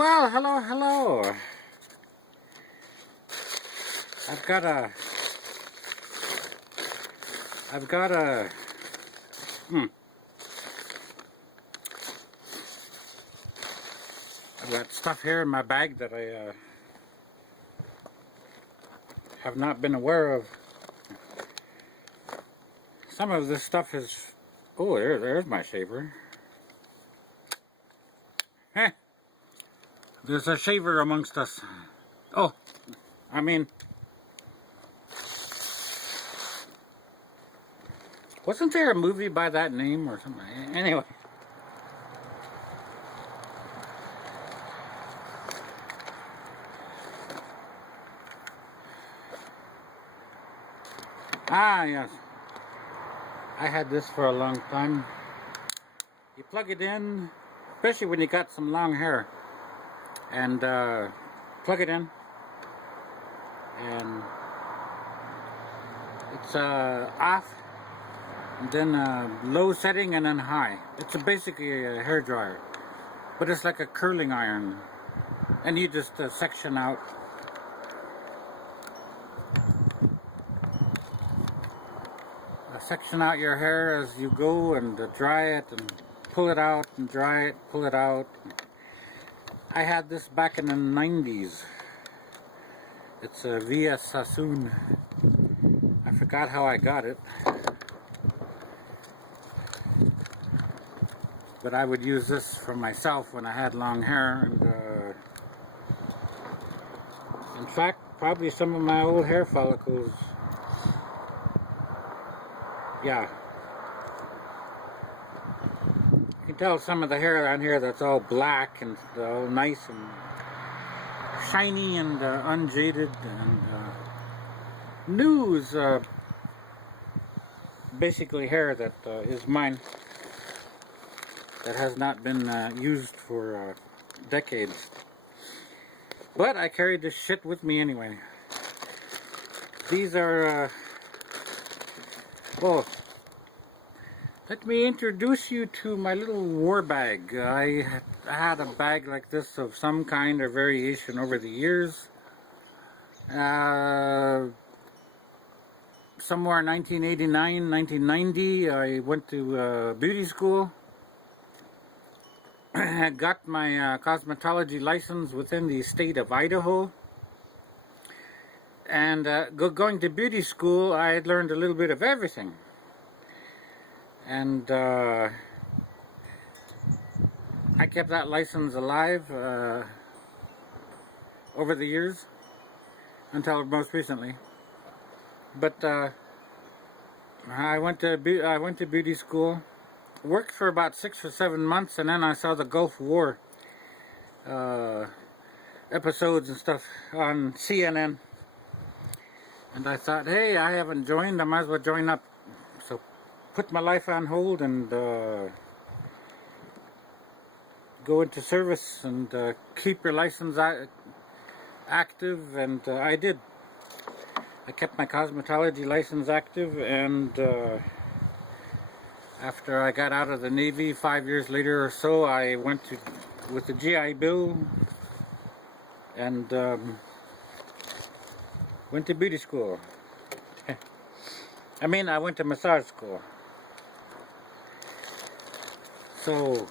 Well, hello, hello. I've got a I've got stuff here in my bag that I have not been aware of. Some of this stuff is... Oh, there's my shaver. Heh. There's a shaver amongst us. Oh, I mean... Wasn't there a movie by that name or something? Anyway. Ah, yes. I had this for a long time. You plug it in, especially when you got some long hair, and plug it in, and it's off, and then low setting, and then high. It's basically a hair dryer, but it's like a curling iron, and you just section out. Section out your hair as you go and dry it and pull it out and dry it, pull it out. I had this back in the 90s. It's a Via Sassoon. I forgot how I got it. But I would use this for myself when I had long hair. And in fact, probably some of my old hair follicles. Yeah, you can tell some of the hair on here that's all black and all nice and shiny and unjaded, and new is basically hair that is mine, that has not been used for decades. But I carried this shit with me anyway. These are well, let me introduce you to my little war bag. I had a bag like this of some kind or variation over the years. Somewhere in 1989, 1990, I went to beauty school. I got my cosmetology license within the state of Idaho. And going to beauty school, I had learned a little bit of everything. And I kept that license alive over the years, until most recently. But I went to beauty school, worked for about 6 or 7 months, and then I saw the Gulf War episodes and stuff on CNN. And I thought, hey, I haven't joined, I might as well join up. So put my life on hold and go into service and keep your license active, and I did. I kept my cosmetology license active, and after I got out of the Navy 5 years later or so, I went with the GI Bill and went to beauty school. I mean, I went to massage school. So,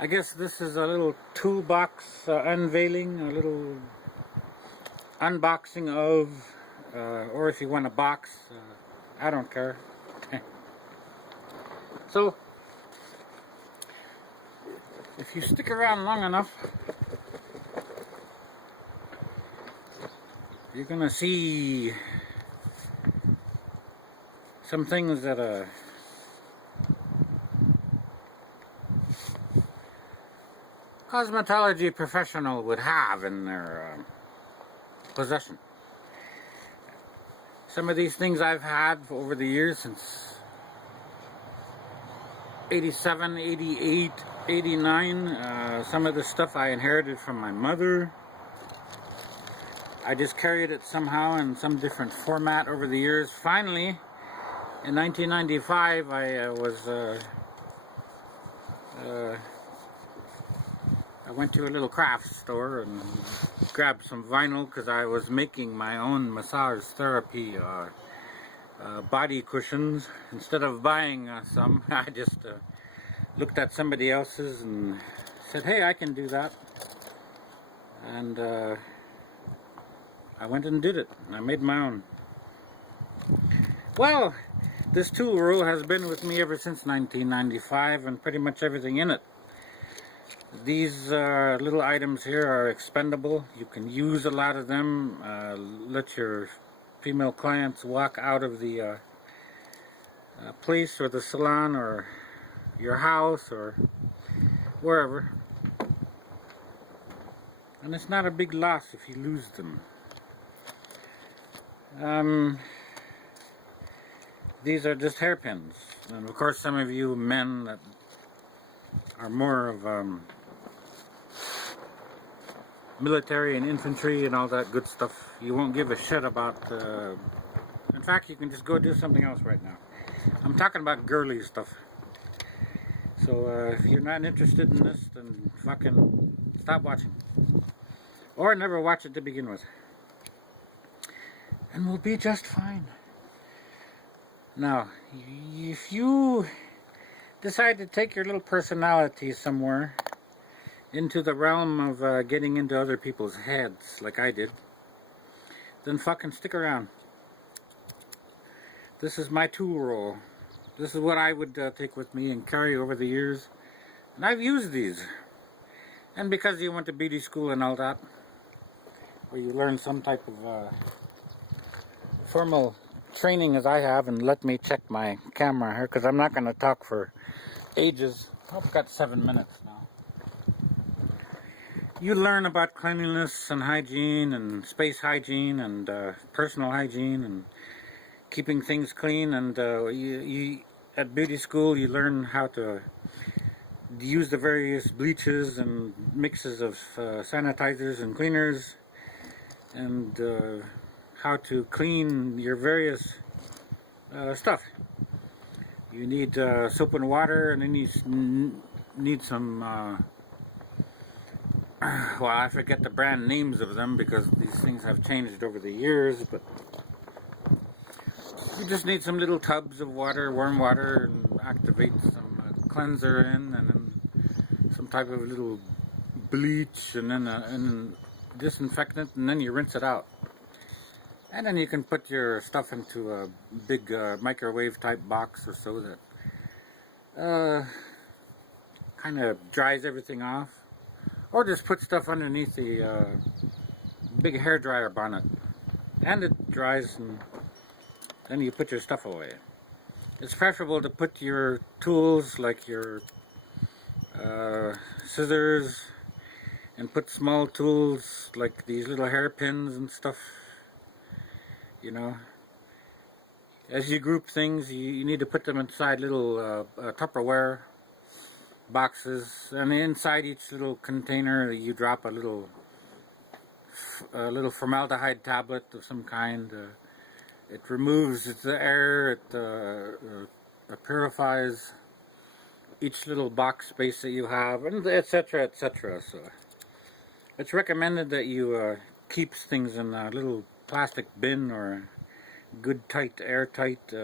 I guess this is a little toolbox unveiling, a little unboxing of, or if you want a box, I don't care. So, if you stick around long enough, you're gonna see some things that a cosmetology professional would have in their possession. Some of these things I've had over the years, since 87, 88, 89. Some of the stuff I inherited from my mother. I just carried it somehow in some different format over the years. Finally, in 1995, I was I went to a little craft store and grabbed some vinyl because I was making my own massage therapy body cushions. Instead of buying some, I just looked at somebody else's and said, hey, I can do that. And I went and did it. I made my own. Well, this ToolRoll has been with me ever since 1995 and pretty much everything in it. These little items here are expendable. You can use a lot of them. Let your female clients walk out of the place or the salon or your house or wherever. And it's not a big loss if you lose them. These are just hairpins. And of course some of you men that are more of military and infantry and all that good stuff, you won't give a shit about in fact, you can just go do something else right now. I'm talking about girly stuff. So if you're not interested in this, then fucking stop watching, or never watch it to begin with, and we'll be just fine. Now, if you decide to take your little personality somewhere into the realm of getting into other people's heads like I did, then fucking stick around. This is my ToolRoll. This is what I would take with me and carry over the years, and I've used these. And because you went to beauty school and all that, where you learn some type of formal training as I have, and let me check my camera here because I'm not going to talk for ages. I've got 7 minutes now. You learn about cleanliness and hygiene and space hygiene and personal hygiene and keeping things clean, and at beauty school you learn how to use the various bleaches and mixes of sanitizers and cleaners, and how to clean your various stuff. You need soap and water, and then you need some well, I forget the brand names of them because these things have changed over the years, but you just need some little tubs of water, warm water, and activate some cleanser in, and then some type of little bleach, and then and disinfectant, and then you rinse it out. And then you can put your stuff into a big microwave type box or so that kind of dries everything off. Or just put stuff underneath the big hair dryer bonnet, and it dries, and then you put your stuff away. It's preferable to put your tools like your scissors, and put small tools like these little hairpins and stuff. You know, as you group things, you need to put them inside little Tupperware boxes, and inside each little container you drop a little formaldehyde tablet of some kind. It removes the air, it purifies each little box space that you have, and etc., etc. So it's recommended that you keep things in a little plastic bin or a good tight, airtight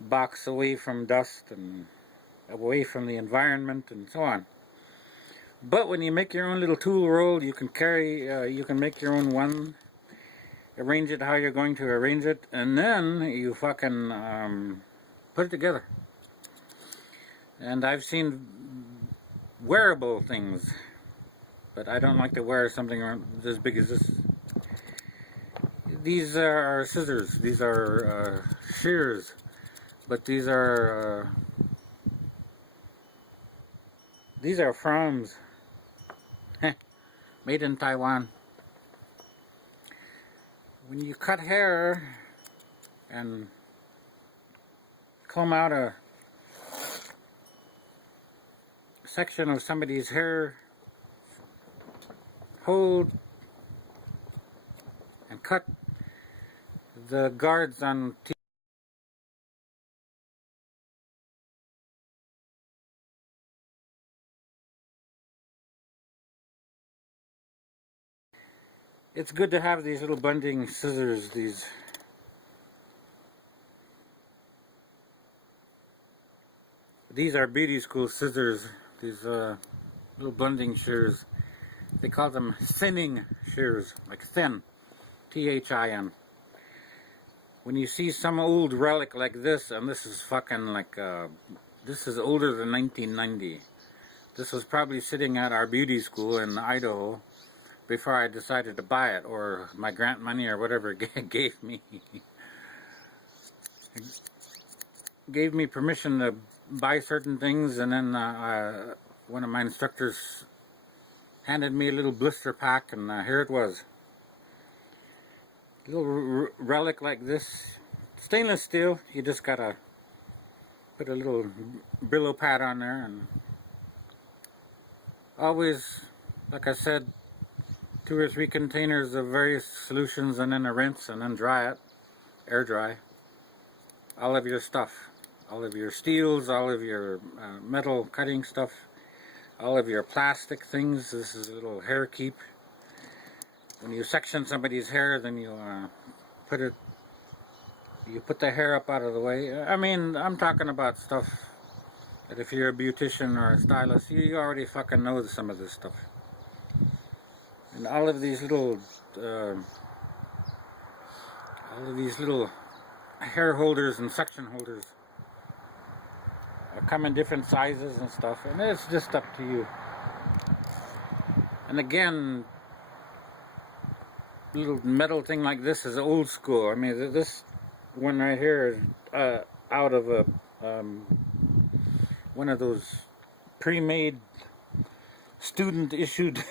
box away from dust and away from the environment and so on. But when you make your own little ToolRoll, you can carry, you can make your own one, arrange it how you're going to arrange it, and then you fucking put it together. And I've seen wearable things, but I don't like to wear something as big as this. These are scissors, these are shears, but these are Froms, made in Taiwan. When you cut hair and comb out a section of somebody's hair, hold and cut the guards on it's good to have these little bending scissors, these are beauty school scissors, these little blending shears. They call them thinning shears, like thin, T-H-I-N. When you see some old relic like this, and this is fucking like, this is older than 1990. This was probably sitting at our beauty school in Idaho before I decided to buy it, or my grant money or whatever gave me. Gave me permission to buy certain things, and then one of my instructors handed me a little blister pack, and here it was. A little relic like this, stainless steel. You just gotta put a little Brillo pad on there, and always, like I said, 2 or 3 containers of various solutions, and then a rinse, and then dry it, air dry. All of your stuff, all of your steels, all of your metal cutting stuff, all of your plastic things. This is a little hair keep. When you section somebody's hair, then you put the hair up out of the way. I mean, I'm talking about stuff that if you're a beautician or a stylist, you already fucking know some of this stuff. And all of these little hair holders and section holders come in different sizes and stuff, and it's just up to you. And again, little metal thing like this is old school. I mean, this one right here is out of a one of those pre-made student issued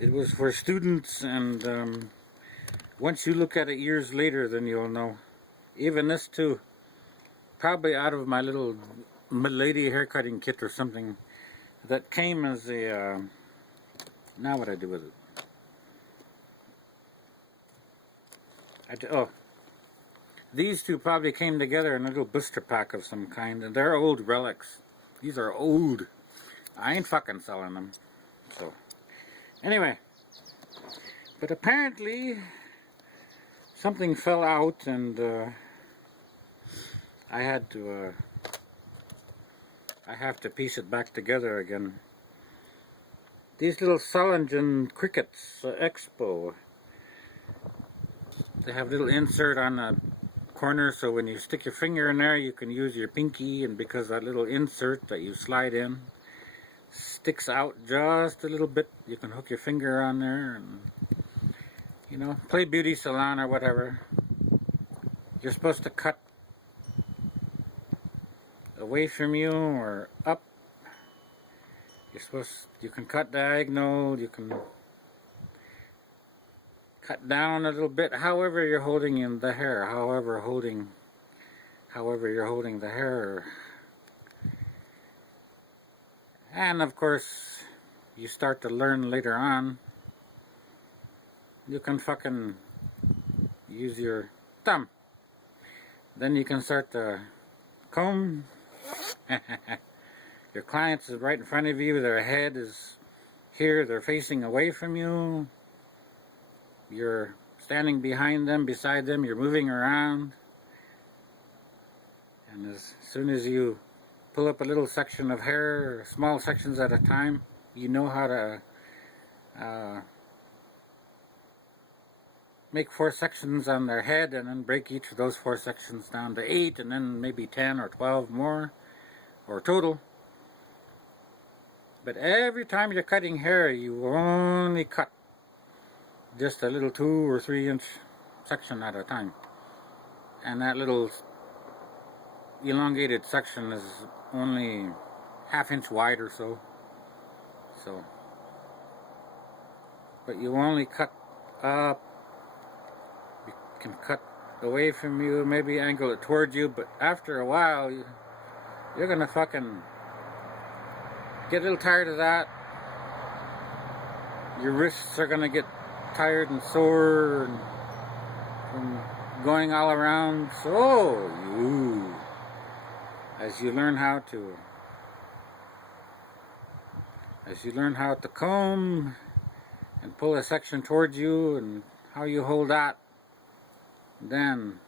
it was for students, and once you look at it years later, then you'll know. Even this too, probably out of my little lady haircutting kit or something that came as a now what I do with it, oh, these two probably came together in a little blister pack of some kind, and they're old relics. These are old. I ain't fucking selling them. So anyway, but apparently something fell out, and I have to piece it back together again. These little Solingen Crickets Expo, they have a little insert on the corner, so when you stick your finger in there, you can use your pinky, and because that little insert that you slide in sticks out just a little bit, you can hook your finger on there and, you know, play beauty salon or whatever. You're supposed to cut away from you or up. You can cut diagonal, you can cut down a little bit, however you're holding in the hair, however you're holding the hair. And of course, you start to learn later on, you can fucking use your thumb. Then you can start to comb. Your client is right in front of you, their head is here, they're facing away from you. You're standing behind them, beside them, you're moving around. And as soon as you pull up a little section of hair, small sections at a time, you know how to make 4 sections on their head, and then break each of those 4 sections down to 8, and then maybe 10 or 12 more, or total. But every time you're cutting hair, you only cut just a little 2 or 3 inch section at a time. And that little elongated section is only ½ inch wide or so. But you only cut up. You can cut away from you, maybe angle it towards you, but after a while, you're gonna fucking get a little tired of that. Your wrists are gonna get tired and sore and from going all around. So as you learn how to comb and pull a section towards you and how you hold that, then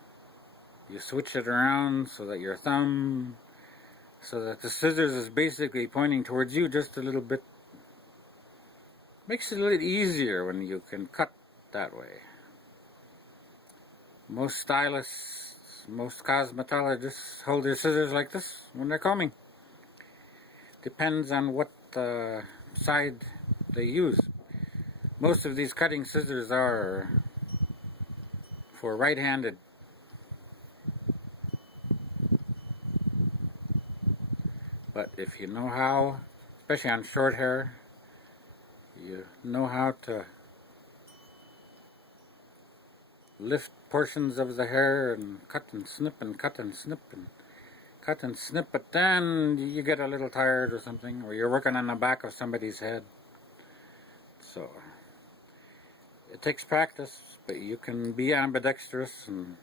you switch it around so that your thumb, so that the scissors is basically pointing towards you just a little bit. Makes it a little easier when you can cut that way. Most stylists, most cosmetologists hold their scissors like this when they're combing. Depends on what side they use. Most of these cutting scissors are for right-handed. But if you know how, especially on short hair, you know how to lift portions of the hair and cut and snip and cut and snip and cut and snip, but then you get a little tired or something, or you're working on the back of somebody's head. So it takes practice, but you can be ambidextrous and